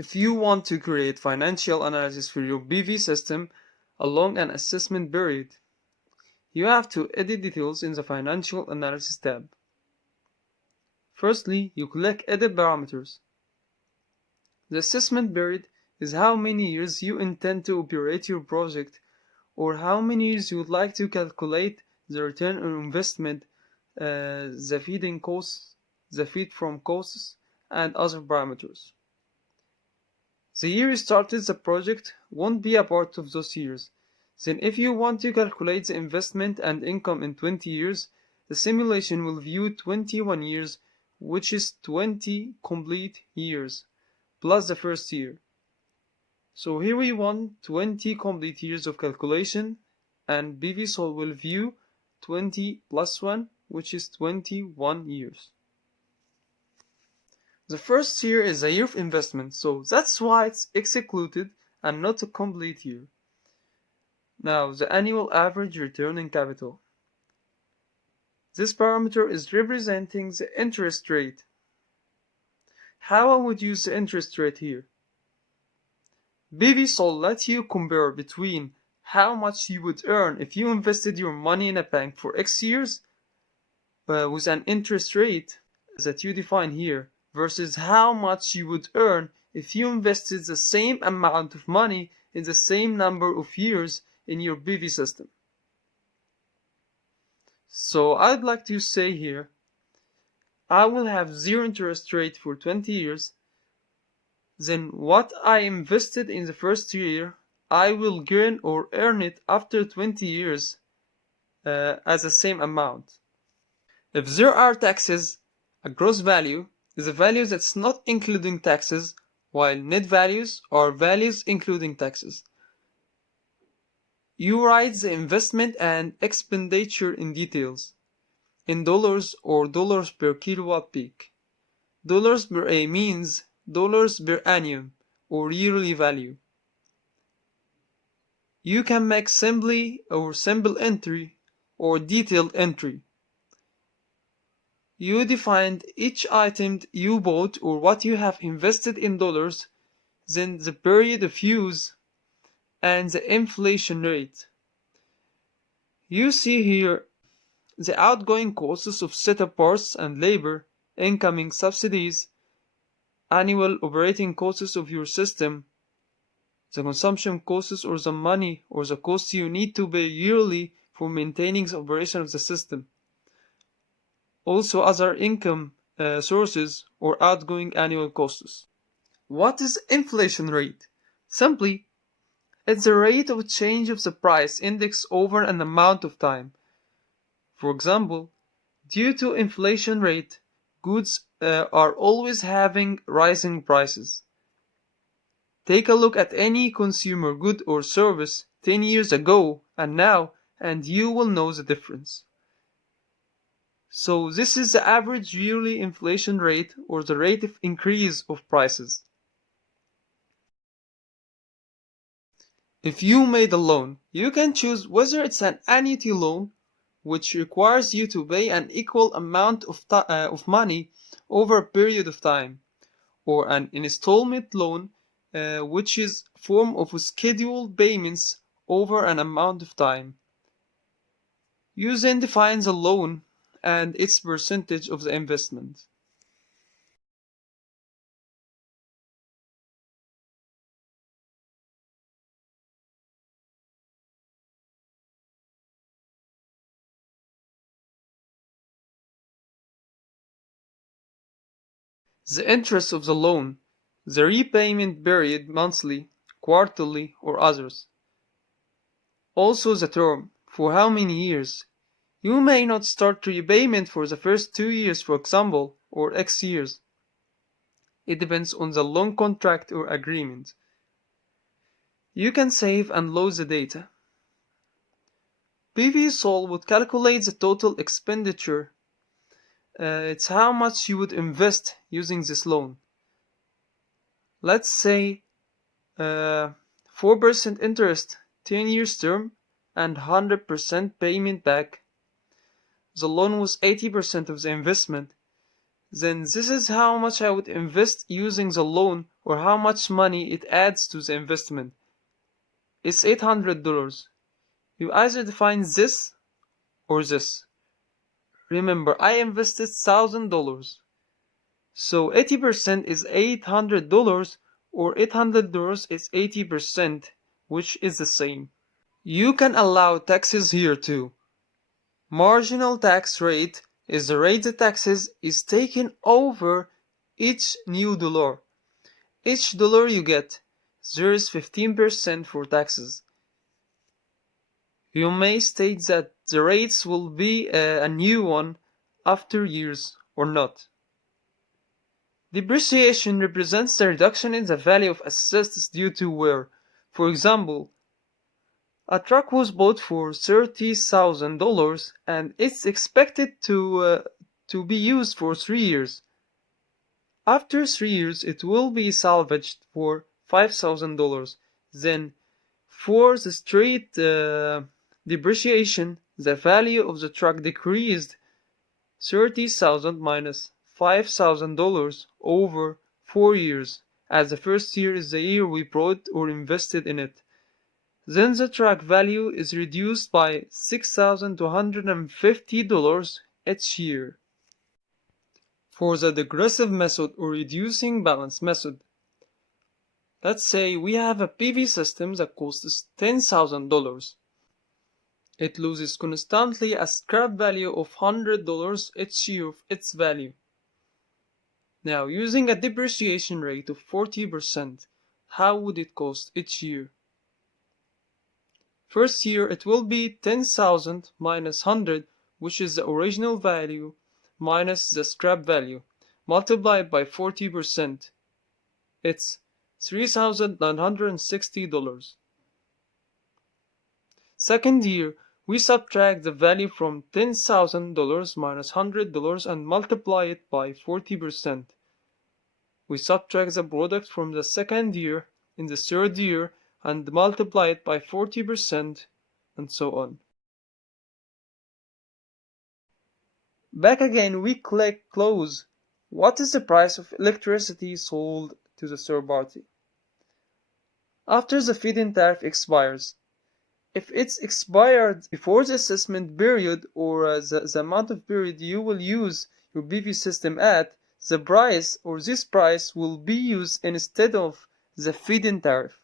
If you want to create financial analysis for your BV system along an assessment period, you have to edit details in the Financial Analysis tab. Firstly, you click Edit Parameters. The assessment period is how many years you intend to operate your project, or how many years you would like to calculate the return on investment, the feeding costs, the feed from costs, and other parameters. The year you started the project won't be a part of those years. Then if you want to calculate the investment and income in 20 years, the simulation will view 21 years, which is 20 complete years, plus the first year. So here we want 20 complete years of calculation, and BVSol will view 20 plus 1, which is 21 years. The first year is a year of investment, so that's why it's excluded and not a complete year. Now, the annual average return on capital. This parameter is representing the interest rate. How I would use the interest rate here? BVSol lets you compare between how much you would earn if you invested your money in a bank for X years with an interest rate that you define here, versus how much you would earn if you invested the same amount of money in the same number of years in your BV system. So I'd like to say here, I will have 0 interest rate for 20 years. Then what I invested in the first year, I will gain or earn it after 20 years as the same amount. If there are taxes, a gross value is a value that's not including taxes, while net values are values including taxes. You write the investment and expenditure in details, in dollars or dollars per kilowatt peak. Dollars per A means dollars per annum or yearly value. You can make simple entry or detailed entry. You defined each item you bought or what you have invested in dollars, then the period of use, and the inflation rate. You see here the outgoing costs of setup parts and labor, incoming subsidies, annual operating costs of your system, the consumption costs or the money or the cost you need to pay yearly for maintaining the operation of the system. Also other income sources or outgoing annual costs. What is inflation rate? Simply, it's the rate of change of the price index over an amount of time. For example, due to inflation rate, goods are always having rising prices. Take a look at any consumer good or service 10 years ago and now, and you will know the difference. So this is the average yearly inflation rate, or the rate of increase of prices. If you made a loan, you can choose whether it's an annuity loan, which requires you to pay an equal amount of money over a period of time, or an installment loan, which is a form of scheduled payments over an amount of time. You then define the loan and its percentage of the investment. The interest of the loan, the repayment period monthly, quarterly, or others. Also the term, for how many years. You may not start repayment for the first 2 years, for example, or X years. It depends on the loan contract or agreement. You can save and load the data. BVSol would calculate the total expenditure. It's how much you would invest using this loan. Let's say 4% interest, 10 years term, and 100% payment back. The loan was 80% of the investment. then this is how much I would invest using the loan, or how much money it adds to the investment. It's $800. You either define this or this. Remember, I invested $1,000. So 80% is $800, or $800 is 80%, which is the same. You can allow taxes here too. Marginal tax rate is the rate the taxes is taken over each new dollar. Each dollar you get, there is 15% for taxes. You may state that the rates will be a new one after years or not. Depreciation represents the reduction in the value of assets due to wear. For example, a truck was bought for $30,000 and it's expected to be used for 3 years. After 3 years, it will be salvaged for $5,000. Then, for the straight depreciation, the value of the truck decreased $30,000 minus $5,000 over 4 years, as the first year is the year we bought or invested in it. Then the truck value is reduced by $6,250 each year. For the degressive method or reducing balance method, let's say we have a PV system that costs $10,000. It loses constantly a scrap value of $100 each year of its value. Now, using a depreciation rate of 40%, how would it cost each year? First year it will be 10,000 minus 100, which is the original value, minus the scrap value, multiplied by 40%. It's $3,960. Second year, we subtract the value from $10,000 minus $100 and multiply it by 40%. We subtract the product from the second year in the third year and multiply it by 40%, and so on. Back again, we click close. What is the price of electricity sold to the third party? After the feed-in tariff expires, if it's expired before the assessment period or the amount of period you will use your PV system at, the price or this price will be used instead of the feed-in tariff.